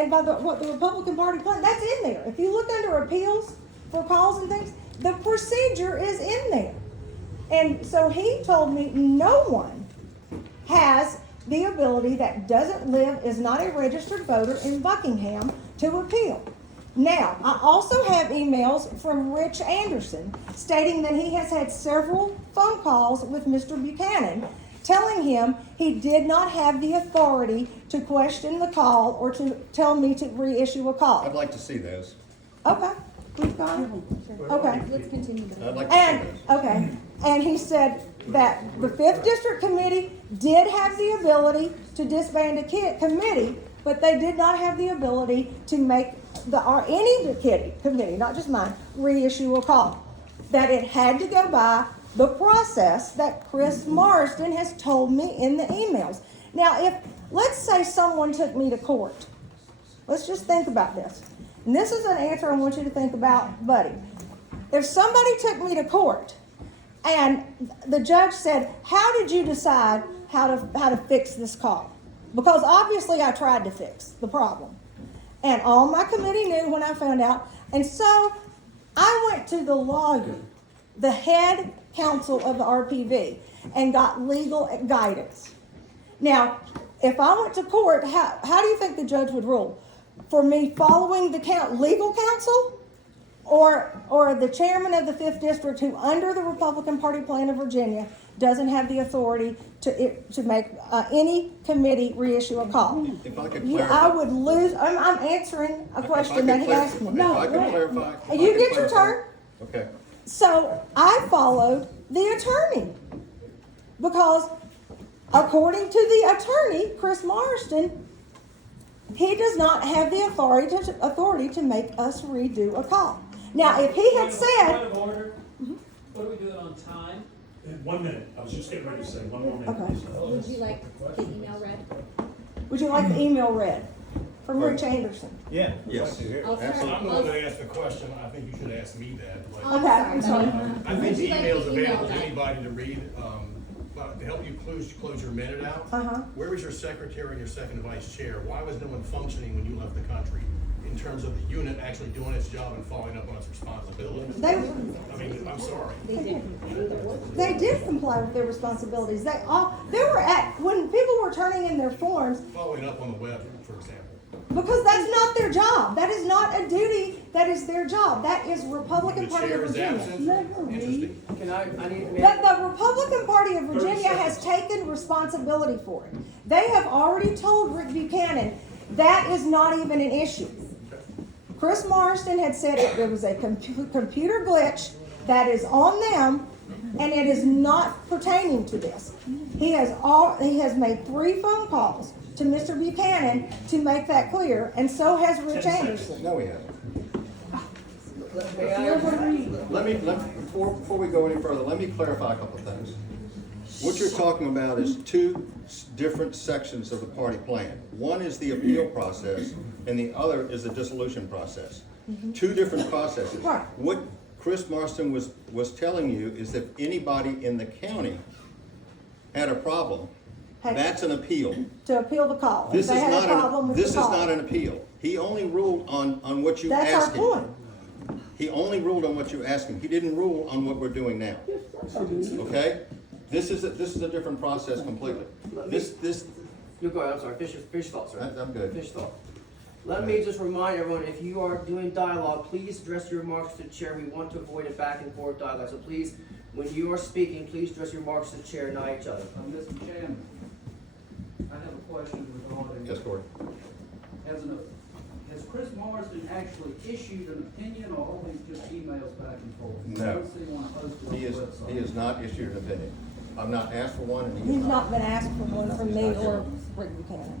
and by what the Republican Party plan, that's in there. If you look under appeals for calls and things, the procedure is in there. And so he told me no one has the ability that doesn't live, is not a registered voter in Buckingham to appeal. Now, I also have emails from Rich Anderson stating that he has had several phone calls with Mr. Buchanan telling him he did not have the authority to question the call or to tell me to reissue a call. I'd like to see those. Okay, we've got it. Okay. Let's continue. I'd like to see those. Okay, and he said that the 5th District Committee did have the ability to disband a committee, but they did not have the ability to make any committee, not just mine, reissue a call. That it had to go by the process that Chris Marsden has told me in the emails. Now, if, let's say someone took me to court. Let's just think about this. And this is an answer I want you to think about, buddy. If somebody took me to court and the judge said, how did you decide how to fix this call? Because obviously I tried to fix the problem. And all my committee knew when I found out. And so I went to the lawyer, the head counsel of the RPV, and got legal guidance. Now, if I went to court, how do you think the judge would rule? For me following the legal counsel, or the chairman of the 5th District, who under the Republican Party plan of Virginia doesn't have the authority to make any committee reissue a call? If I could clarify. I would lose. I'm answering a question that he asked me. If I could clarify. You get your turn. Okay. So I followed the attorney because according to the attorney, Chris Marsden, he does not have the authority to make us redo a call. Now, if he had said, Point of order. What are we doing on time? 1 minute. I was just getting ready to say 1 more minute. Okay. Would you like the email read? would you like the email read from Rich Anderson? Yeah. Yes. I'll start. Absolutely. I'm not gonna ask the question. I think you should ask me that. But Oh, Okay, I'm sorry. I think Would the you like email's the email available to read? anybody to read. But to help you close your minute out, Uh-huh. where was your secretary and your second vice chair? Why was no one functioning when you left the country in terms of the unit actually doing its job and following up on its responsibilities? They I'm sorry. They did comply with their responsibilities. They were at, when people were turning in their forms, Following up on the web, for example. because that's not their job. That is not a duty. That is their job. That is Republican The Party of chair is Virginia. absent? Interesting. I need to But the Republican Party of Virginia has taken responsibility for it. They have already told Rick Buchanan that is not even an issue. Chris Marsden had said it was a computer glitch that is on them, and it is not pertaining to this. He has made 3 phone calls to Mr. Buchanan to make that clear, and so has Rich Anderson. No, we haven't. May Before we go any further, let me clarify a couple of things. What you're talking about is 2 different sections of the party plan. One is the appeal process, and the other is the dissolution process. 2 different processes. Right. What Chris Marsden was telling you is that anybody in the county had a problem, that's an appeal. To appeal the call. If This they is had a problem not with the this is call. not an appeal. He only ruled on what you That's asked our him. point. He only ruled on what you asked him. He didn't rule on what we're doing now. Okay? This is a different process completely. You go ahead, I'm sorry, finish thought, sir. I'm good. Finish thought. Let me just remind everyone, if you are doing dialogue, please address your remarks to the chair. We want to avoid a back and forth dialogue. So please, when you are speaking, please address your remarks to the chair, not each other. Mr. Chairman, I have a question regarding. Yes, Corey. Has Chris Marsden actually issued an opinion, or are these just emails back and forth? No. I don't see one posted on the website. He has not issued an opinion. I'm not asked for one, and he He's has not been asked for one from me or Rick Buchanan.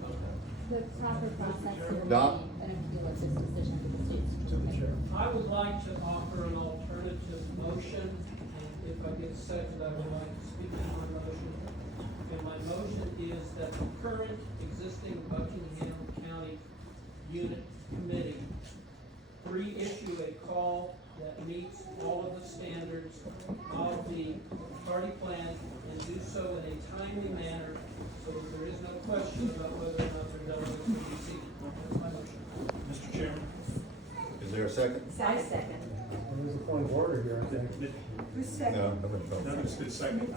The proper process here would be Doc? an appeal of this decision to the state. I would like to offer an alternative motion, and if I get seconded, I would like to speak to my motion. And my motion is that the current existing Buckingham County Unit Committee reissue a call that meets all of the standards of the party plan and do so in a timely manner so that there is no question about whether or not they're done with the proceeding. That's my motion. there a second? I second. There's a point of order here, I think. No. It's been seconded.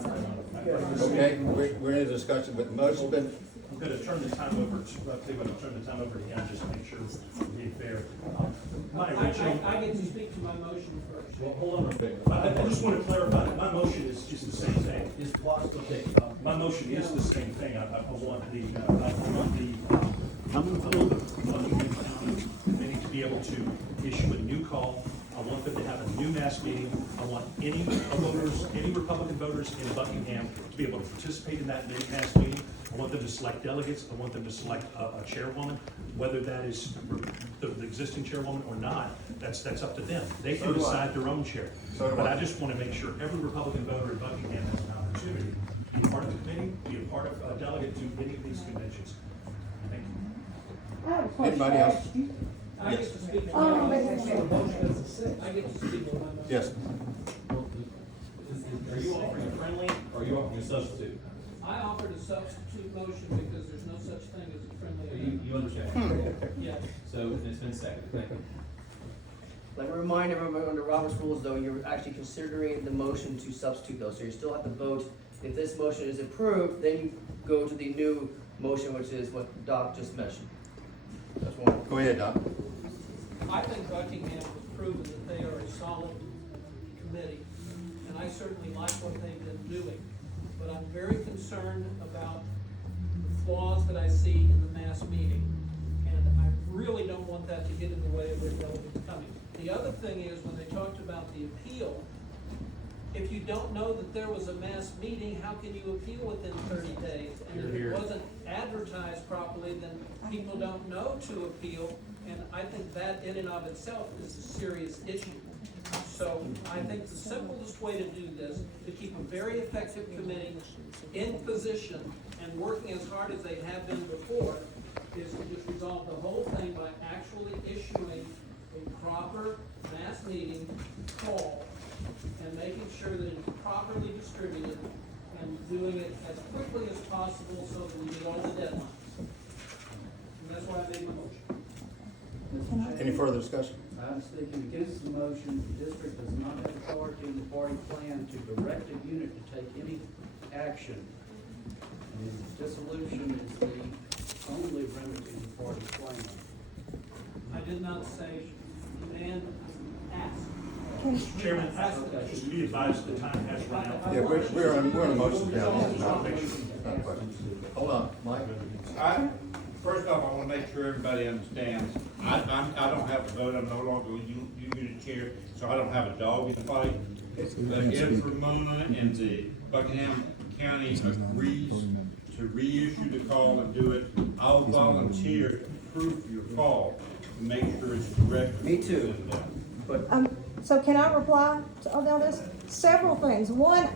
Okay, we're in a discussion, but motion's been, I'm gonna turn the time over to, I'll tell you what, I'll turn the time over to him, just to make sure we're being fair. My original, I get to speak to my motion first. well, hold on a bit. I just wanna clarify, that my motion is just the same thing. Okay, my motion is the same thing. I want the Buckingham County Committee to be able to issue a new call. I want them to have a new mass meeting. I want any voters, any Republican voters in Buckingham to be able to participate in that mass meeting. I want them to select delegates. I want them to select a chairwoman, whether that is the existing chairwoman or not. That's up to them. They can decide their own chair. So do But I. I just want to make sure every Republican voter in Buckingham has an opportunity to be a part of the committee, be a part of a delegate to any of these conventions. Thank you. I have a question. anybody else? I get to speak to my Oh, motion. wait. I get to speak to my motion. Yes. Are you offering a friendly or are you offering a substitute? I offered a substitute motion because there's no such thing as a friendly You amendment. understand? Yes. So it's been seconded, thank you. Let me remind everyone, under Robert's rules though, you're actually considering the motion to substitute those, so you still have to vote. If this motion is approved, then you go to the new motion, which is what Doc just mentioned. That's one. Go ahead, Don. I think Buckingham has proven that they are a solid committee, and I certainly like what they've been doing. But I'm very concerned about the flaws that I see in the mass meeting, and I really don't want that to get in the way of their delegates coming. The other thing is, when they talked about the appeal, if you don't know that there was a mass meeting, how can you appeal within 30 days? And if it wasn't advertised properly, then people don't know to appeal, and I think that in and of itself is a serious issue. So I think the simplest way to do this, to keep a very effective committee in position and working as hard as they have been before, is to just resolve the whole thing by actually issuing a proper mass meeting call and making sure that it's properly distributed and doing it as quickly as possible so that we meet all the deadlines. And that's why I made my motion. Any further discussion? I'm speaking against the motion. The district does not have authority in the party plan to direct a unit to take any action. And dissolution is the only remedy in the party plan. I did not say demand, ask. Mr. Chairman, just be advised the time has run out. Yeah, we're on a motion now. Not a question. Hold on, Mike. First off, I want to make sure everybody understands, I don't have a vote, I'm no longer unit chair, so I don't have a dog in the fight. But if Ramona and the Buckingham County agrees to reissue the call and do it, I'll volunteer to proof your call to make sure it's correct. Me too. But So can I reply to all this? Several things. One,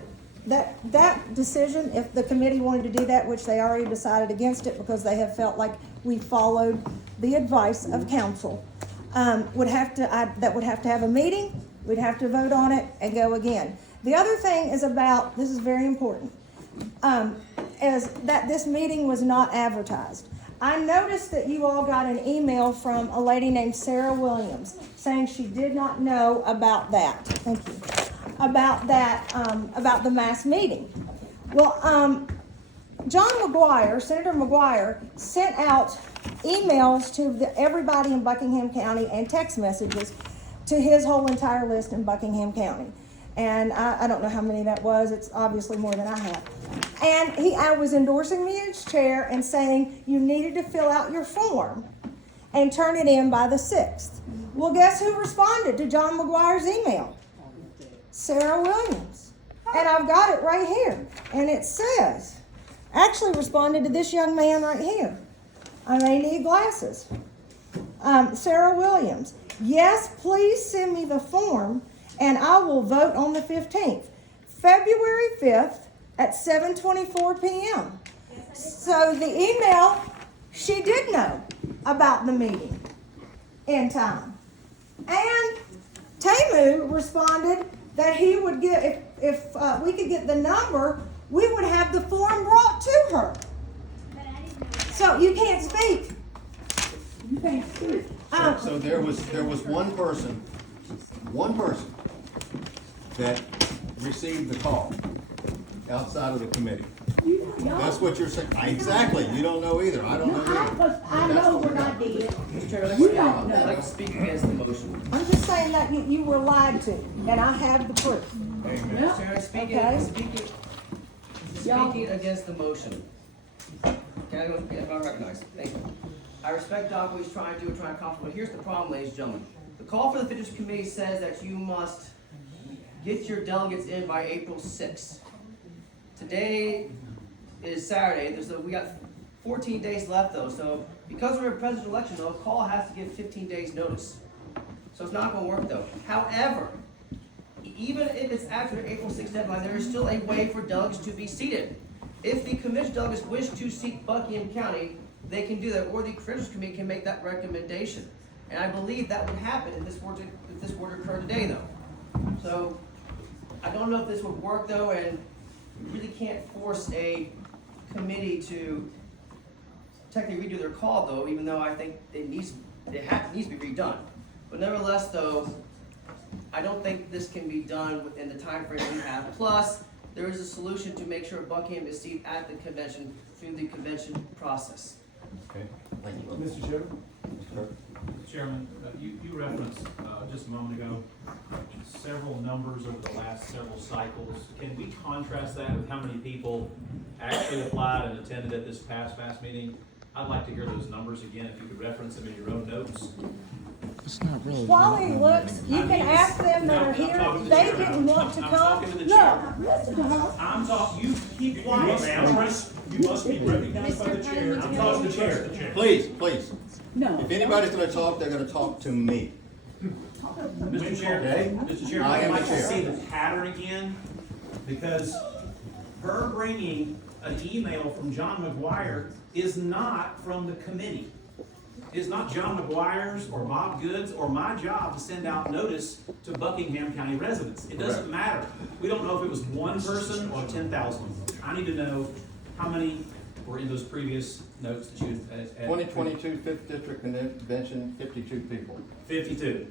that decision, if the committee wanted to do that, which they already decided against it because they have felt like we followed the advice of council, that would have to have a meeting, we'd have to vote on it and go again. The other thing is about, this is very important, is that this meeting was not advertised. I noticed that you all got an email from a lady named Sarah Williams saying she did not know about that. Thank you. About that, about the mass meeting. Well, John McGuire, Senator McGuire, sent out emails to everybody in Buckingham County and text messages to his whole entire list in Buckingham County. And I don't know how many that was. It's obviously more than I have. And I was endorsing me as chair and saying you needed to fill out your form and turn it in by the 6th. Well, guess who responded to John McGuire's email? Sarah Williams. And I've got it right here. And it says, actually responded to this young man right here. I may need glasses. Sarah Williams. Yes, please send me the form and I will vote on the 15th. February 5th at 7:24 p.m. So the email, she did know about the meeting in time. And Tamu responded that he would get, if we could get the number, we would have the form brought to her. So you can't speak. You can't speak. So there was one person that received the call outside of the committee. That's what you're saying. Exactly, you don't know either, I don't know either. I know what I did. Mr. Chair, You don't I'd know. like to speak against the motion. I'm just saying that you were lied to, and I have the proof. Mr. Chair, Okay. speaking against the motion. Can I go, am I recognized? Thank you. I respect Doc, what he's trying to do, trying to accomplish, but here's the problem, ladies and gentlemen. The call for the Fitness Committee says that you must get your delegates in by April 6th. Today is Saturday, we got 14 days left though, so because we're in a presidential election though, a call has to give 15 days notice. So it's not gonna work though. However, even if it's after the April 6th deadline, there is still a way for delegates to be seated. If the commission delegates wish to seat Buckingham County, they can do that, or the Credentials Committee can make that recommendation. And I believe that would happen if this were to occur today though. So, I don't know if this would work though, and we really can't force a committee to technically redo their call though, even though I think it needs to be redone. But nevertheless though, I don't think this can be done within the time frame we have. Plus, there is a solution to make sure Buckingham is seated at the convention through the convention process. Okay, thank you. Mr. Chairman? Mr. Kirk? Chairman, you referenced just a moment ago several numbers over the last several cycles. Can we contrast that with how many people actually applied and attended at this past meeting? I'd like to hear those numbers again, if you could reference them in your own notes. While he looks, you can ask them that are here, they didn't want to I'm come. talking to the No, chair. listen to her. I'm talking, you keep quiet, ma'am. You must be recognized by the chair. I'm talking to the chair. Please, No. if anybody's gonna talk, they're gonna talk to me. Mr. Chair, Okay. Mr. Chair, I I'd am like the to chair. see the pattern again, because her bringing an email from John McGuire is not from the committee. It's not John McGuire's or Bob Goods or my job to send out notice to Buckingham County residents. It doesn't matter. We don't know if it was one person or 10,000. I need to know how many were in those previous notes that you had. 2022 5th District Convention, 52 people. 52.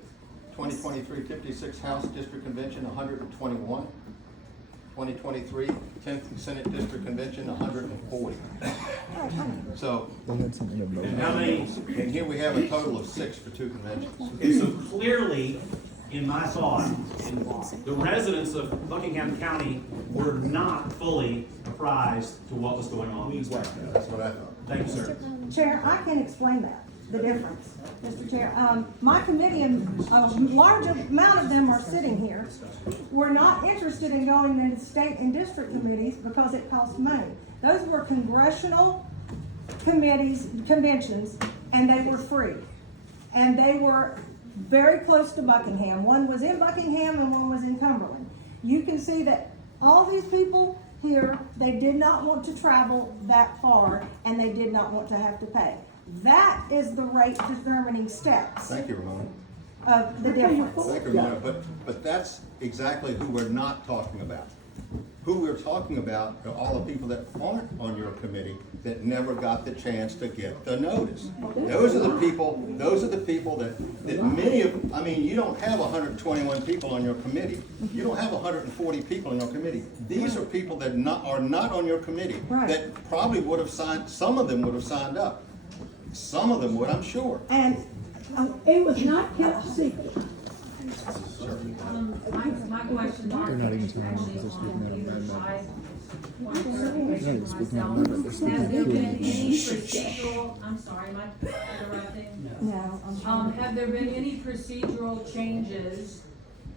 2023 56 House District Convention, 121. 2023 10th Senate District Convention, 140. So, And how many? and here we have a total of 6 for 2 conventions. Okay, so clearly, in my thought, the residents of Buckingham County were not fully apprised to what was going on. That's what I thought. Thank you, sir. Chair, I can explain that, the difference, Mr. Chair. My committee, and a large amount of them are sitting here, were not interested in going into state and district committees because it cost money. Those were congressional committees, conventions, and they were free. And they were very close to Buckingham. One was in Buckingham and one was in Cumberland. You can see that all these people here, they did not want to travel that far, and they did not want to have to pay. That is the rate determining steps Thank you, Ramona. of the difference. Thank you, Ramona. But that's exactly who we're not talking about. Who we're talking about are all the people that aren't on your committee that never got the chance to get the notice. Those are the people that many of, I mean, you don't have 121 people on your committee. You don't have 140 people on your committee. These are people that are not on your committee. Right. That probably would have signed, some of them would have signed up. Some of them would, I'm sure. And It was not kept secret. My question actually is on either side. One clarification myself. Has there been any procedural, I'm sorry, am I interrupting? no, I'm sure. Have there been any procedural changes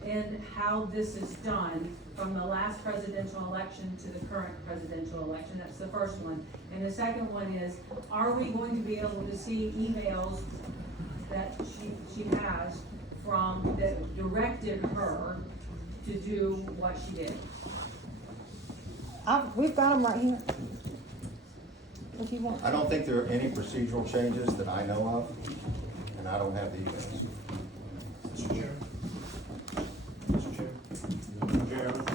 in how this is done from the last presidential election to the current presidential election? That's the first one. And the second one is, are we going to be able to see emails that she has from, that directed her to do what she did? We've got them right here. If you want. I don't think there are any procedural changes that I know of, and I don't have the emails. Mr. Chair. Mr. Chair. Mr. Chairman,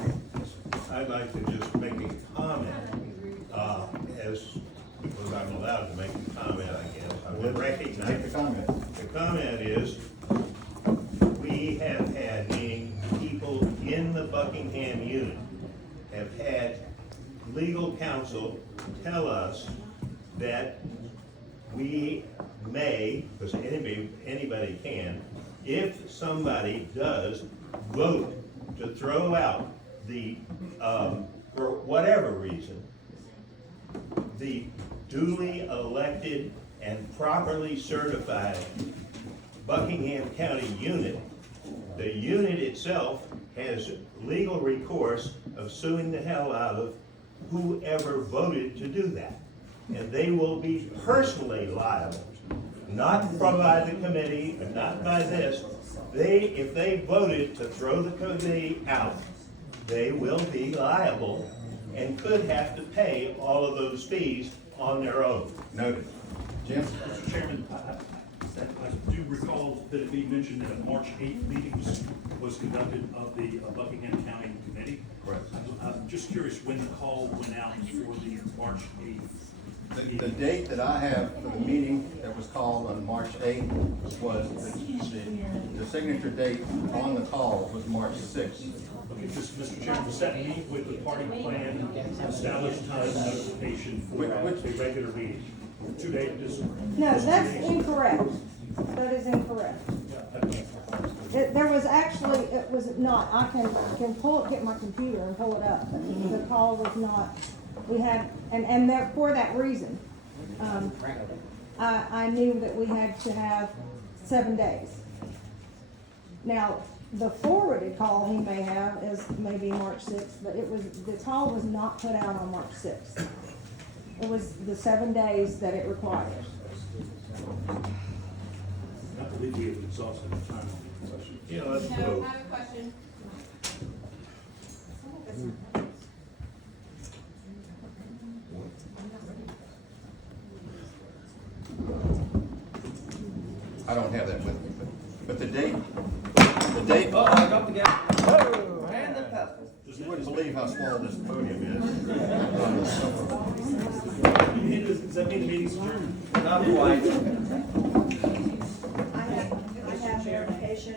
I'd like to just make a comment, because I'm allowed to make a comment, I guess. I would recognize. Make the comment. comment is, we have had, meaning people in the Buckingham unit, have had legal counsel tell us that we may, because anybody can, if somebody does vote to throw out the, for whatever reason, the duly elected and properly certified Buckingham County unit, the unit itself has legal recourse of suing the hell out of whoever voted to do that. And they will be personally liable, not by the committee, and not by this. If they voted to throw the committee out, they will be liable and could have to pay all of those fees on their own. Noted. Jim? Mr. Chairman, I do recall that it being mentioned that a March 8th meeting was conducted of the Buckingham County Committee. Correct. I'm just curious when the call went out for the March 8th. The date that I have for the meeting that was called on March 8th was, the signature date on the call was March 6th. Okay, just, Mr. Chairman, was that meet with the party plan, established time of notification for a regular meeting? 2 days? No, that's incorrect. That is incorrect. There was actually, it was not, I can pull it, get my computer and pull it up. The call was not, we had, and there, for that reason, I knew that we had to have 7 days. Now, the forwarded call he may have is maybe March 6th, but it was, the call was not put out on March 6th. It was the 7 days that it requires. I believe we have exhausted the time on the question. You know, let's So, vote. I have a question. I don't have that with me, but the date, Oh, I dropped the gavel. And the pestle. you wouldn't believe how small this podium Does that mean the meeting's adjourned? Not quite. I have verification,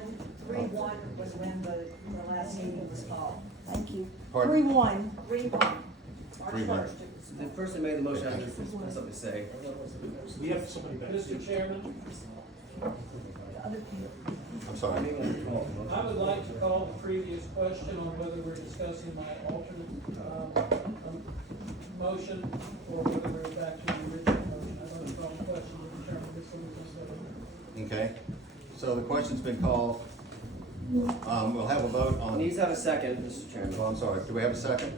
3-1 was when the last meeting was called. Thank you. Pardon? 3-1. 3-1, March 3-1. 1st. The person who made the motion has something to say. We have somebody back. Mr. Chairman, I'm sorry. I would like to call the previous question on whether we're discussing my alternate, motion, or whether we're back to the original motion. I'd like to call the question to determine this one. Okay, so the question's been called. We'll have a vote on. Needs to have a second, Mr. Chairman. Oh, I'm sorry, do we have a second?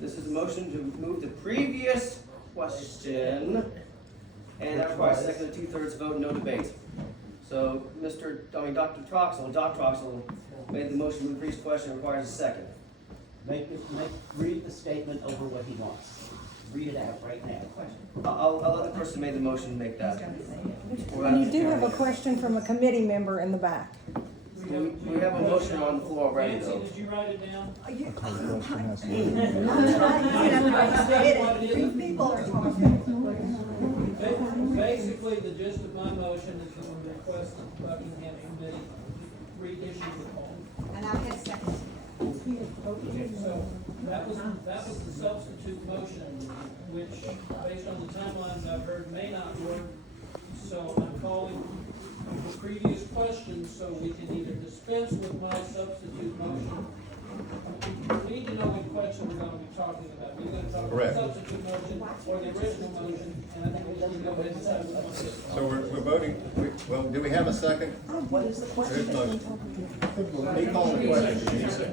This is a motion to move the previous question, and that requires a second and 2/3 vote, no debate. So, Dr. Troxel made the motion to move the previous question, requires a second. Read the statement over what he wants. Read it out right now, question. I'll let the person who made the motion make that. And you do have a question from a committee member in the back. We have a motion on the floor already, Nancy, though. did you write it down? People are talking. Basically, the gist of my motion is to request the Buckingham Committee reissue the call. And I'll get second. So that was the substitute motion, which, based on the timelines I've heard, may not work. So I'm calling the previous question so we can either dispense with my substitute motion. We need to know what question we're gonna be talking about. We're gonna talk about Correct. the substitute motion or the original motion, and I think we should go ahead and decide which one it is. So we're voting, well, do we have a second? What is the There's question? motion. He called the question, he said.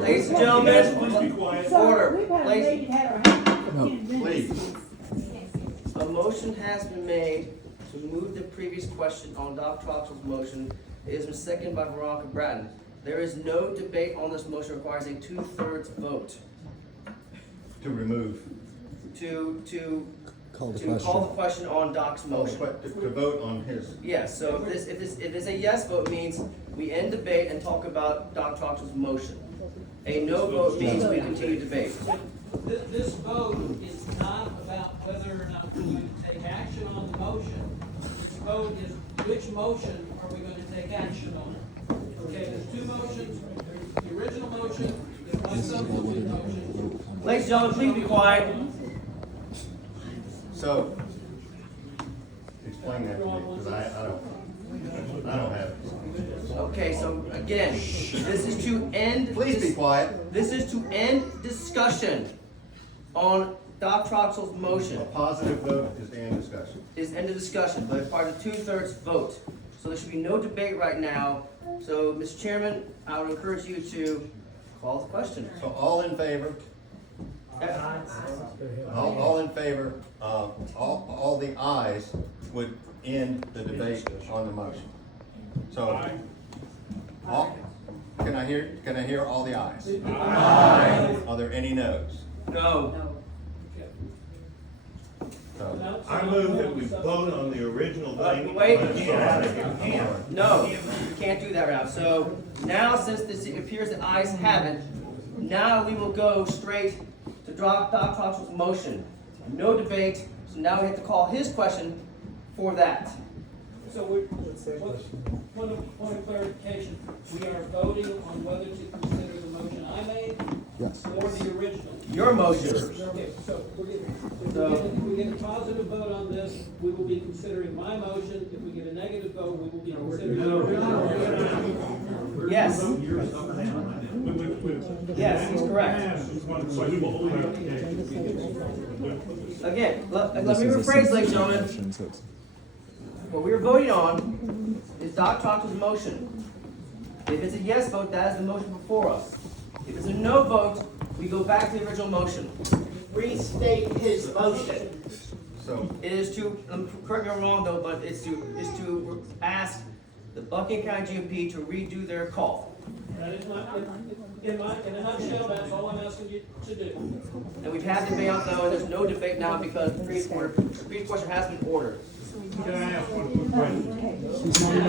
Ladies and gentlemen, Please be quiet. order. We've had a Ladies- meeting, had our hands for 10 minutes. Please, A motion has been made to move the previous question on Doc Troxel's motion. It has been seconded by Veronica Bratton. There is no debate on this motion, requires a 2/3 vote to remove, to call the question on Doc's motion. to vote on his, Yes, so if it's a yes vote means we end debate and talk about Doc Troxel's motion. A no vote means we continue debate. This vote is not about whether or not we're going to vote is which motion are we gonna take action on? Okay, there's two motions, there's the original motion, there's my substitute motion. Ladies and gentlemen, please be quiet. So, explain that to me, because I don't have it. Okay, so again, this is to end. Please be quiet. This is to end discussion on Doc Troxell's A motion. positive vote is the end discussion. Is end of discussion, but it's part of the 2/3 vote. So there should be no debate right now. So, Mr. Chairman, I would encourage you to call the question. So all in favor? All in favor, all the ayes would end the debate on the motion. So, can I hear all the ayes? Are there any noes? No. So, I move that we vote on the original thing. Wait. But No, you can't do that now. So now, since this appears that ayes have it, now we will go straight to Doc Troxell's motion. No debate, so now we have to call his question for that. So point of clarification, we are voting on whether to consider the motion I made or the original. Your motion. Okay, so if we get a positive vote on this, we will be considering my motion. If we get a negative vote, we will be considering the original. Yes. Yours up or down? Yes, he's correct. So we will hold it. Again, let me rephrase, ladies and gentlemen. What we are voting on is Doc Troxell's motion. If it's a yes vote, that is the motion before us. If it's a no vote, we go back to the original motion. Restate his motion. so, It is to, correct me if I'm wrong though, but it's to ask the Buckingham County GOP to redo their call. That is in a nutshell, that's all I'm asking you to do. And we've had debate on though, and there's no debate now because the previous question has been ordered. Can I ask one quick question?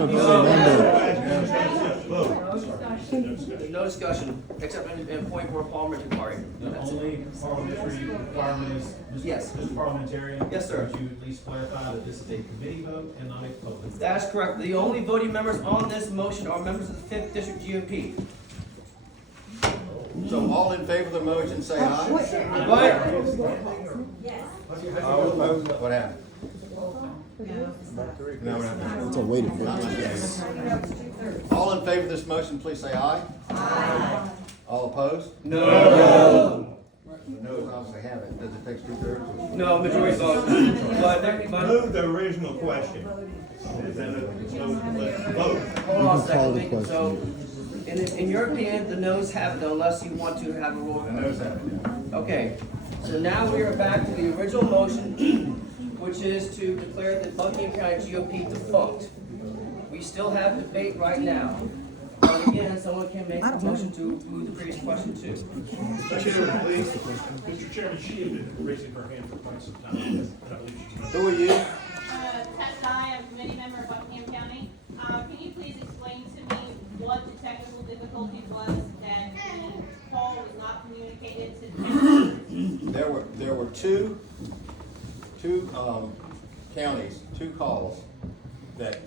There's no discussion, except in point for a parliamentary party. The only parliamentary requirement is, Yes. Mr. Parliamentarian? Yes, sir. Would you at least clarify that this is a committee vote and not a public? That's correct. The only voting members on this motion are members of the 5th District GOP. so all in favor of the motion, say aye. What? What happened? No, we're not. It's a waiting for All in favor of this motion, please say aye. Aye. All opposed? No. The noes obviously have it. Does it take 2/3? No, majority vote. But Move the original question. Is that a vote? hold on a second. So, in your opinion, the noes have it unless you want to have a roll. The noes have it, yeah. Okay. So now we are back to the original motion, which is to declare the Buckingham County GOP defunct. We still have debate right now. But again, someone can make a motion to move the previous question too. Mr. Chairman, please. Mr. Chairman, she had been raising her hand for quite some time. I believe she's- Who are you? Tess Dye, I'm a committee member of Buckingham County. Can you please explain to me what the technical difficulty was that the call was not communicated to the county? There were two counties, two calls that,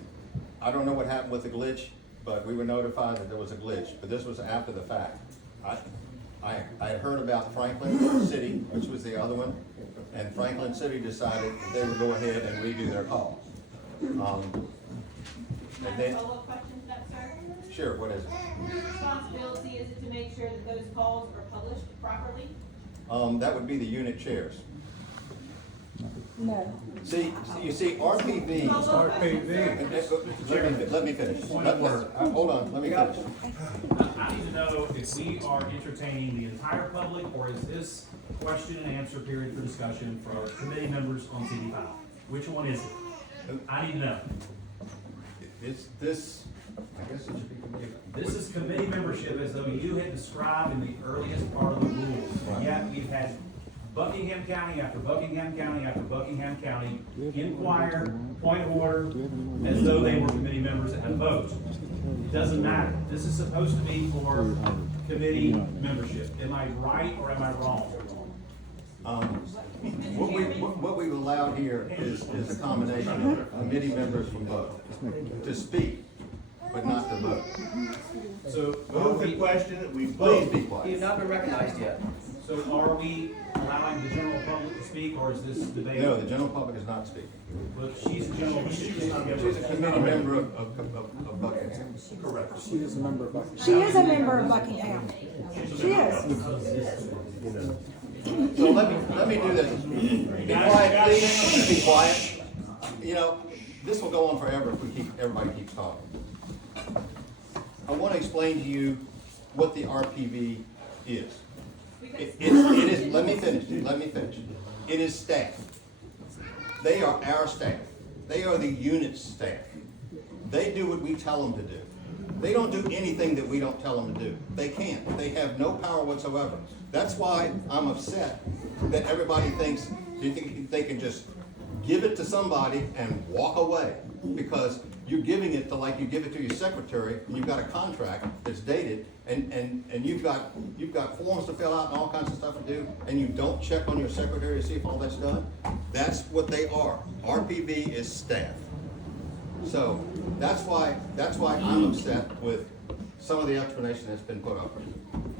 I don't know what happened with the glitch, but we were notified that there was a glitch, but this was after the fact. I had heard about Franklin City, which was the other one, and Franklin City decided that they would go ahead and redo their call. Can I And then, follow up question to that, sir? sure, what is it? Whose responsibility is it to make sure that those calls are published properly? That would be the unit chairs. No. See, you see, RPV. Let me finish. Hold on, let me finish. I need to know if we are entertaining the entire public, or is this question and answer period for discussion for our committee members on CD5? Which one is it? I need to know. This, I guess it should be committee. This is committee membership as though you had described in the earliest part of the rules. And yet we've had Buckingham County after Buckingham County after Buckingham County inquire, point of order, as though they were committee members that had votes. It doesn't matter. This is supposed to be for committee membership. Am I right or am I wrong? What we've allowed here is a combination of committee members from both to speak, but not to vote. So Move the question that we Please be You have quiet. not been recognized yet. So are we allowing the general public to speak, or is this debate? No, the general public is not speaking. Well, she's the general. She's a committee member of Buckingham. Correct. She is a member of Buckingham. She is. So let me do this. Be quiet, please. Be quiet. You know, this will go on forever if everybody keeps talking. I want to explain to you what the RPV is. It is, let me finish. It is staff. They are our staff. They are the unit staff. They do what we tell them to do. They don't do anything that we don't tell them to do. They can't. They have no power whatsoever. That's why I'm upset that everybody thinks they can just give it to somebody and walk away, because you're giving it to, like you give it to your secretary, and you've got a contract that's dated, and you've got forms to fill out and all kinds of stuff to do, and you don't check on your secretary to see if all that's done. That's what they are. RPV is staff. So that's why I'm upset with some of the explanation that's been put up.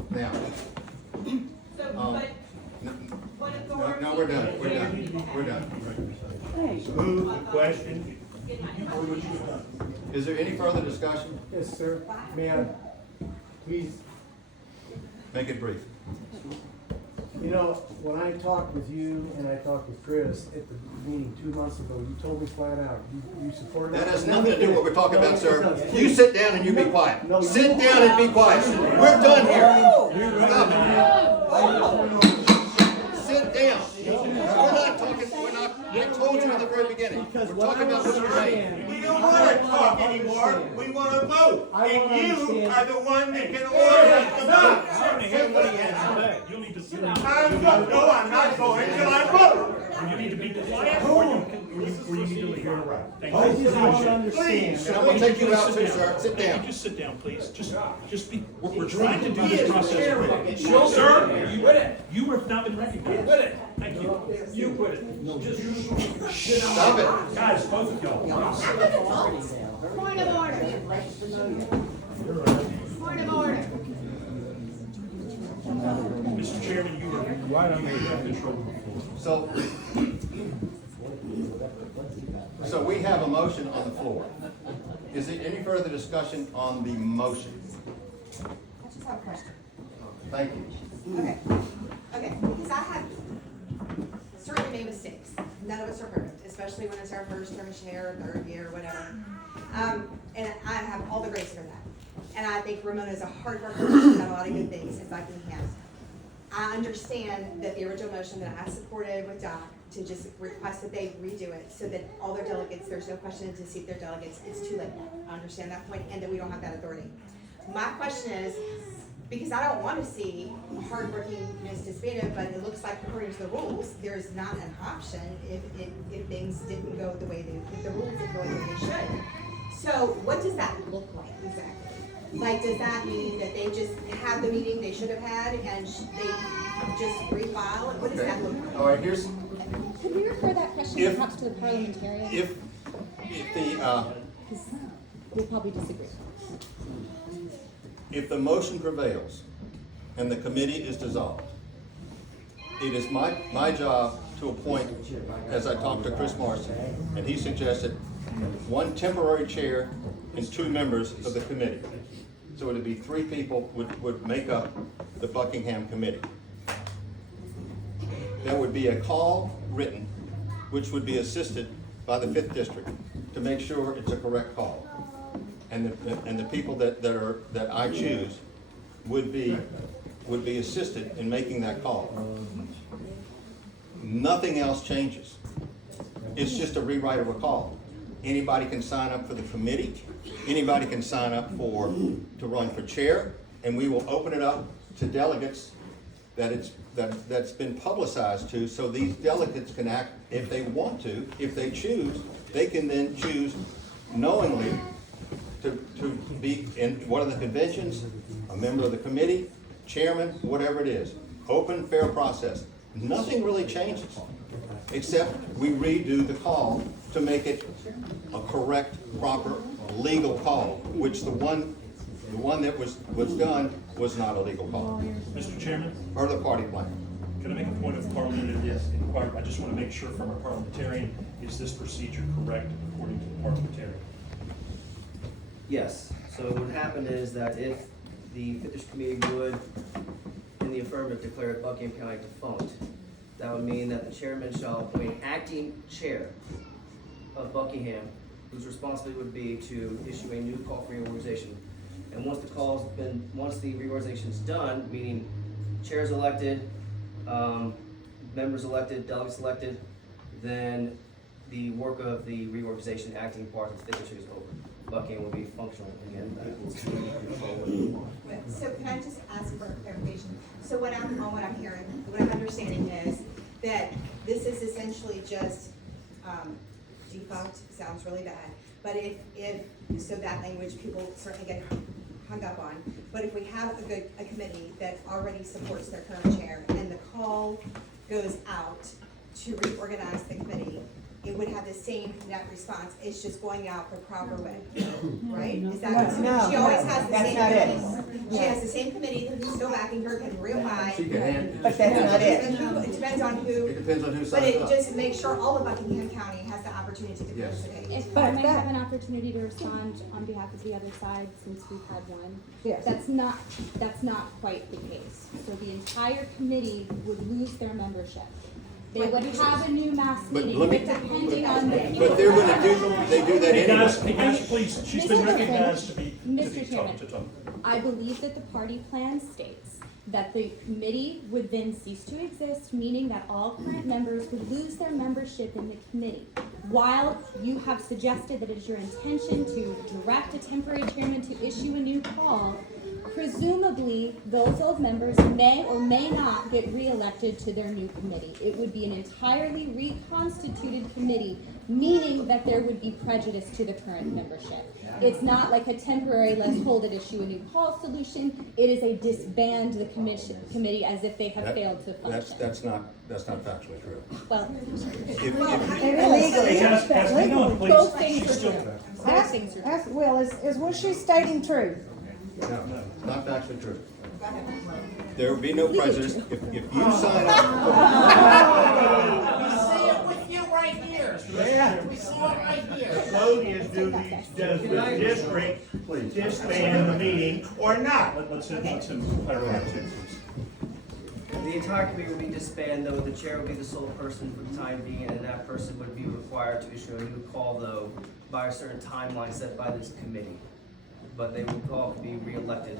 Now, So, what authority? no, we're done. Move the question. Is there any further discussion? Yes, sir. May I please? Make it brief. You know, when I talked with you and I talked with Chris at the meeting 2 months ago, you told me flat out, you supported. That has nothing to do with what we're talking about, sir. No, it does. You sit down and you be quiet. No, you Sit down and be quiet. We're done here. Stop it. Sit down. We're not talking, I told you at the very beginning. We're talking about what you're saying. We don't want to talk anymore. We want to vote. And you are the one that can order us to vote. You'll need to. No, I'm not going till I vote. You need to be quiet, or you need to leave. Thank I you. just don't understand. And I'm gonna take you out too, sir. Sit down. Just sit down, please. Just be, we're trying to do this process. Sir, you quit it. You have not been recognized. Quit it. Thank you. You quit it. Stop it. Guys, both of y'all. Point of order. Point of order. Mr. Chairman, you were right on your control before. So we have a motion on the floor. Is there any further discussion on the motion? I just have a question. Thank you. Okay, because I have certainly made mistakes. None of us are perfect, especially when it's our first term chair, third year, whatever. And I have all the grace for that. And I think Ramona's a hard worker, she's done a lot of good things in Buckingham. I understand that the original motion that I supported with Doc to just request that they redo it so that all their delegates, there's no question to seat their delegates, it's too late. I understand that point and that we don't have that authority. My question is, because I don't want to see hardworkingness disbanded, but it looks like according to the rules, there's not an option if things didn't go the way if the rules didn't go the way they should. So what does that look like exactly? Like, does that mean that they just had the meeting they should have had and they just refile? What does that look like? All right, here's, Could we refer that question If- perhaps to the parliamentarian? if the, Because we'll probably disagree. if the motion prevails and the committee is dissolved, it is my job to appoint, as I talked to Chris Marson, and he suggested one temporary chair and 2 members of the committee. So it'd be 3 people would make up the Buckingham Committee. There would be a call written, which would be assisted by the 5th District to make sure it's a correct call. And the people that I choose would be assisted in making that call. Nothing else changes. It's just a rewrite of a call. Anybody can sign up for the committee. Anybody can sign up to run for chair, and we will open it up to delegates that's been publicized to, so these delegates can act if they want to. If they choose, they can then choose knowingly to be in one of the conventions, a member of the committee, chairman, whatever it is. Open, fair process. Nothing really changes, except we redo the call to make it a correct, proper, legal call, which the one that was done was not a legal call, Mr. Chairman, or the party plan. can I make a point of parliamentary? Yes. I just want to make sure from a parliamentarian, is this procedure correct according to the parliamentarian? Yes, so what would happen is that if the Fifth District Committee would, in the affirmative, declare Buckingham County defunct, that would mean that the chairman shall appoint an acting chair of Buckingham, whose responsibility would be to issue a new call for reorganization. And once the reorganization is done, meaning chairs elected, members elected, delegates elected, then the work of the reorganization acting part of the Fifth District is over. Buckingham will be functional again. So can I just ask for clarification? So what I'm hearing, what I'm understanding is that this is essentially just defunct, sounds really bad, but so that language people certainly get hung up on. But if we have a committee that already supports their current chair and the call goes out to reorganize the committee, it would have the same net response. It's just going out the proper way, right? Is that what she always has the same committee? She has the same committee who's still backing her can real high. She can. But that's not it. It depends on who. It depends on who But signs it up. just makes sure all of Buckingham County has the opportunity to Yes. participate. If But I may that- have an opportunity to respond on behalf of the other side, since we've had one. Yes. That's not quite the case. So the entire committee would lose their membership. They would have a new mass But meeting, let me- depending on the. But they're gonna they do that Hey guys, anyway. please, she's been Mr. recognized to be Mr. Chairman, talk. I believe that the party plan states that the committee would then cease to exist, meaning that all current members would lose their membership in the committee. While you have suggested that it is your intention to direct a temporary chairman to issue a new call, presumably those old members may or may not get reelected to their new committee. It would be an entirely reconstituted committee, meaning that there would be prejudice to the current membership. It's not like a temporary, let's hold it, issue a new call solution. It is a disband the committee as if they have failed to function. That's not factually true. Well, Hey guys, hang on, please. both things She's are still- true. Both things are true. Ask Will, is what she's stating true? No, not factually true. There will be no prejudice if you sign up. We see it with you right here. We saw it right here. Claudia's duty, does the district disband the meeting or not? Let's clarify too, please. The entire committee would be disbanded, though the chair would be the sole person for the time being, and that person would be required to issue a new call, though, by a certain timeline set by this committee. But they would all be re-elected,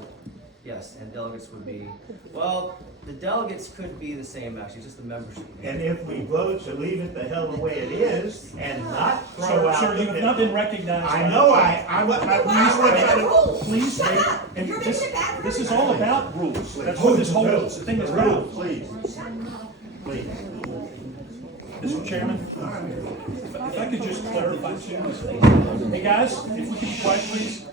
yes, and delegates would be, well, the delegates could be the same, actually, just the membership. And if we vote to leave it the hell the way it is and not throw out. Sir, you have not been recognized. I know, Please wait, and this is all about rules. That's what this whole thing is about. Please. Please. Mr. Chairman, if I could just clarify too. Hey guys, if we could be quiet, please.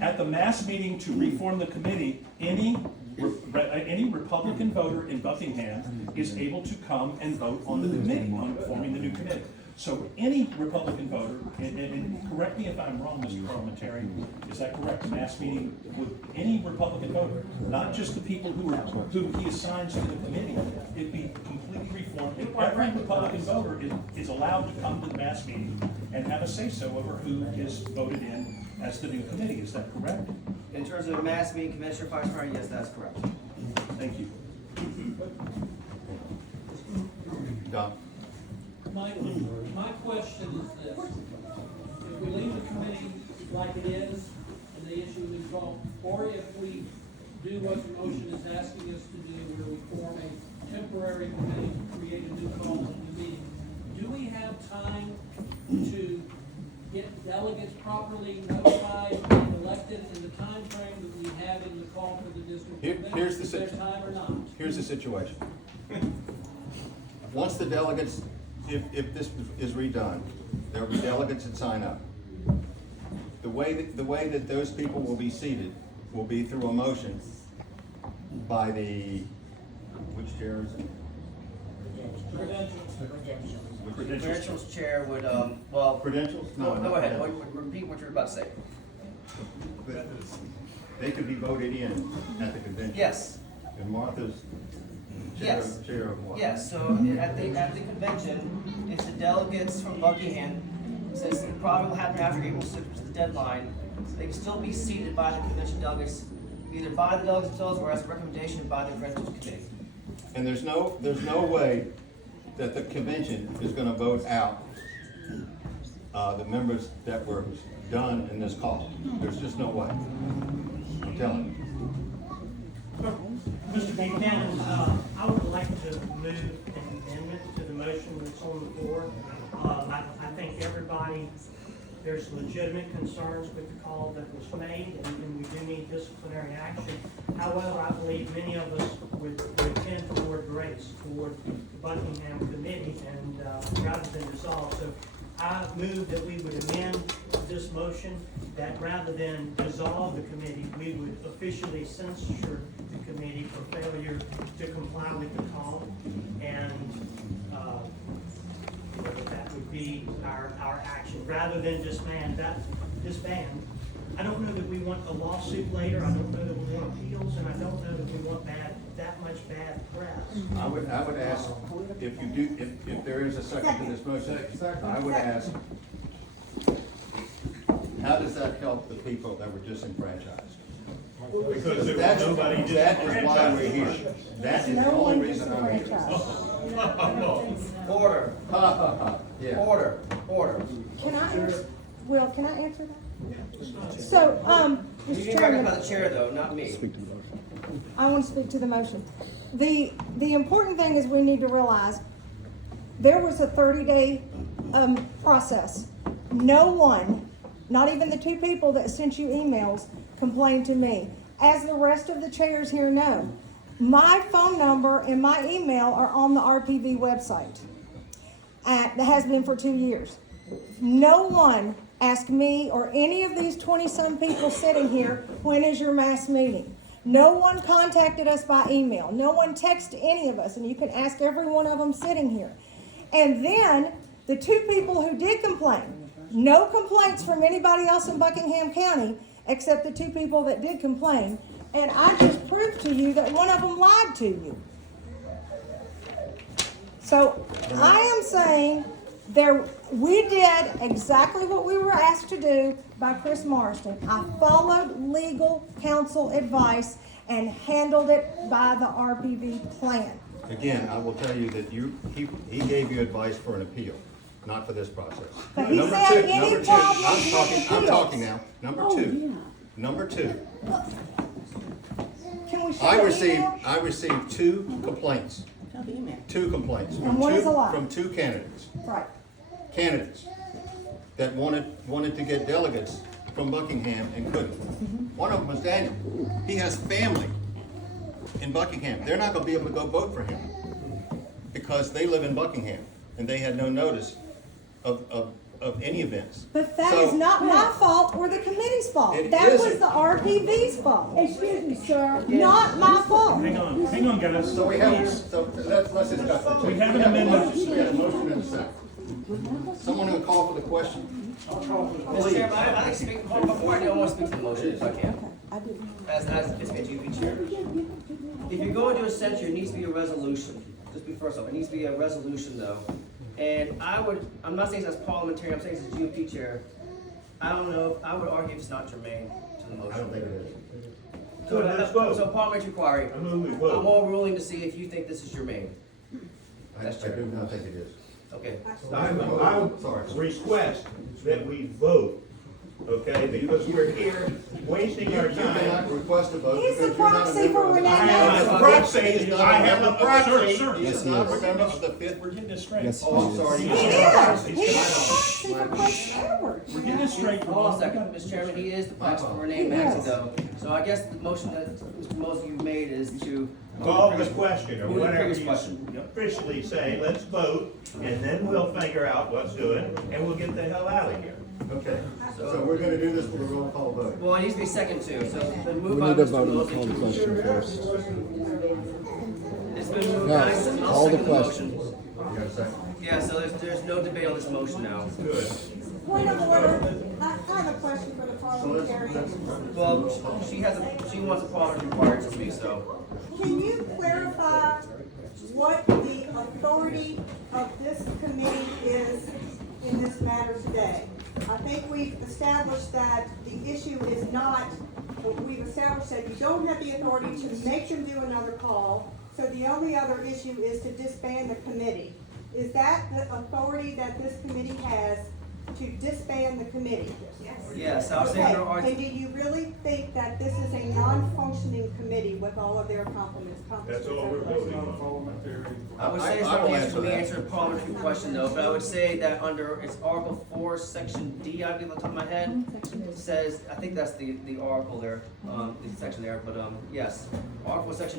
At the mass meeting to reform the committee, any Republican voter in Buckingham is able to come and vote on the committee, on forming the new committee. So any Republican voter, and correct me if I'm wrong, Mr. Parliamentarian, is that correct? Mass meeting with any Republican voter, not just the people who he assigns to the committee. It'd be completely reformed. If every Republican voter is allowed to come to the mass meeting and have a say-so over who is voted in as the new committee. Is that correct? In terms of a mass meeting, Commissioner Vice President, yes, that's correct. Thank you. Don. My question is this: if we leave the committee like it is and they issue a new call, or if we do what the motion is asking us to do, where we form a temporary committee to create a new call in the meeting, do we have time to get delegates properly notified and elected in the time frame that we have in the call for the district? Here's the Is there time or not? Here's the situation. Once the delegates, if this is redone, there will be delegates that sign up. The way that those people will be seated will be through a motion by the, which chair is it? Credentials chair would, well. Credentials? No, No, go ahead, no. repeat what you're about to say. They could be voted in at the convention. Yes. And Martha's Yes. chair of what? Yes, so at the convention, if the delegates from Buckingham, since it probably will happen after April 6th, which is the deadline, they can still be seated by the convention delegates, either by the delegates themselves or as a recommendation by the Credentials Committee. And there's no way that the convention is gonna vote out, the members that were done in this call. There's just no way. I'm telling you. Mr. Buchanan, I would like to move an amendment to the motion that's on the floor. I think everybody, there's legitimate concerns with the call that was made, and we do need disciplinary action. However, I believe many of us would tend toward grace, toward the Buckingham Committee, and rather than dissolve. So I move that we would amend this motion, that rather than dissolve the committee, we would officially censure the committee for failure to comply with the call. And that would be our action, rather than disband. I don't know that we want a lawsuit later, I don't know that we want appeals, and I don't know that we want that much bad press. I would ask, if there is a second to this motion, I would ask, how does that help the people that were disenfranchised? Because there was nobody That is why we're here. That is the only reason I'm here. Order. Yeah. Order. Can I answer, Will, can I answer that? So, You Mr. can talk Chairman. about the chair though, not me. I want to speak to the motion. The important thing is we need to realize there was a 30-day process. No one, not even the two people that sent you emails, complained to me. As the rest of the chairs here know, my phone number and my email are on the RPV website. That has been for 2 years. No one asked me or any of these 20-some people sitting here, when is your mass meeting? No one contacted us by email. No one texted any of us, and you can ask every one of them sitting here. And then the two people who did complain, no complaints from anybody else in Buckingham County except the two people that did complain. And I just proved to you that one of them lied to you. So I am saying we did exactly what we were asked to do by Chris Marston. I followed legal counsel advice and handled it by the RPV plan. Again, I will tell you that he gave you advice for an appeal, not for this process. But he said any problems I'm talking now. Number two. Can we show the email? I received two complaints. Two complaints. And one is a lie. From two candidates. Right. Candidates that wanted to get delegates from Buckingham and couldn't. One of them was Daniel. He has family in Buckingham. They're not gonna be able to go vote for him because they live in Buckingham and they had no notice of any events. But that is not my fault or the committee's fault. It That was isn't. the RPV's fault. Excuse me, sir. Not my fault. Hang on, guys. So let's discuss that. We have an amendment. We have a motion and a second. Someone who will call for the question? Mr. Chairman, I'd like to speak, before I do, I want to speak to the motion if I can. As it's a GP chair. If you're going to a censure, it needs to be a resolution. Just be first off, it needs to be a resolution though. And I'm not saying it's as parliamentary, I'm saying it's a GOP chair. I don't know, I would argue it's not germane to the motion. I don't think it is. So parliamentary inquiry, I'm all willing to see if you think this is germane. I do not think it is. Okay. I would request that we vote, okay, because we're here wasting our You cannot time. request a vote. He's the because you're not a proxy member for of the- Renee I have a proxy, I have a proxy. He is not a member of the fifth. We're getting this straight. Oh, I'm sorry. He is. He's the proxy for Chris Edwards. We're getting this straight. Hold on a second, Mr. Chairman, he is the proxy for Renee Maxey though. So I guess the motion that Mr. Mosey you made is to. Call the question, or Move the whatever previous you question. officially say, let's vote, and then we'll figure out what's doing, and we'll get the hell out of here. Okay, so we're gonna do this with a roll call vote. Well, it needs to be second too, so it's been moved We by need to Mr. vote on the Mosey call the to. question first. It's been moved, No, guys, and I'll call the second the question. motion. a second. Yeah, so there's no debate on this motion now. Good. Point of order, I have a question for the parliamentarian. Well, she wants a parliament required to speak, so. Can you clarify what the authority of this committee is in this matter today? I think we've established that the issue is not, we've established that you don't have the authority to make them do another call, so the only other issue is to disband the committee. Is that the authority that this committee has to disband the committee? Yes, I was saying under Okay, and do you really think that this is a non-functioning committee with all of their compliments? That's all we're voting on. I would say it's I not will the answer answer to me that. answer a parliamentary question though, but I would say that under, it's Article 4, Section D, I believe off the top of my head, says, I think that's the article there, the section there, but, yes. Article Section D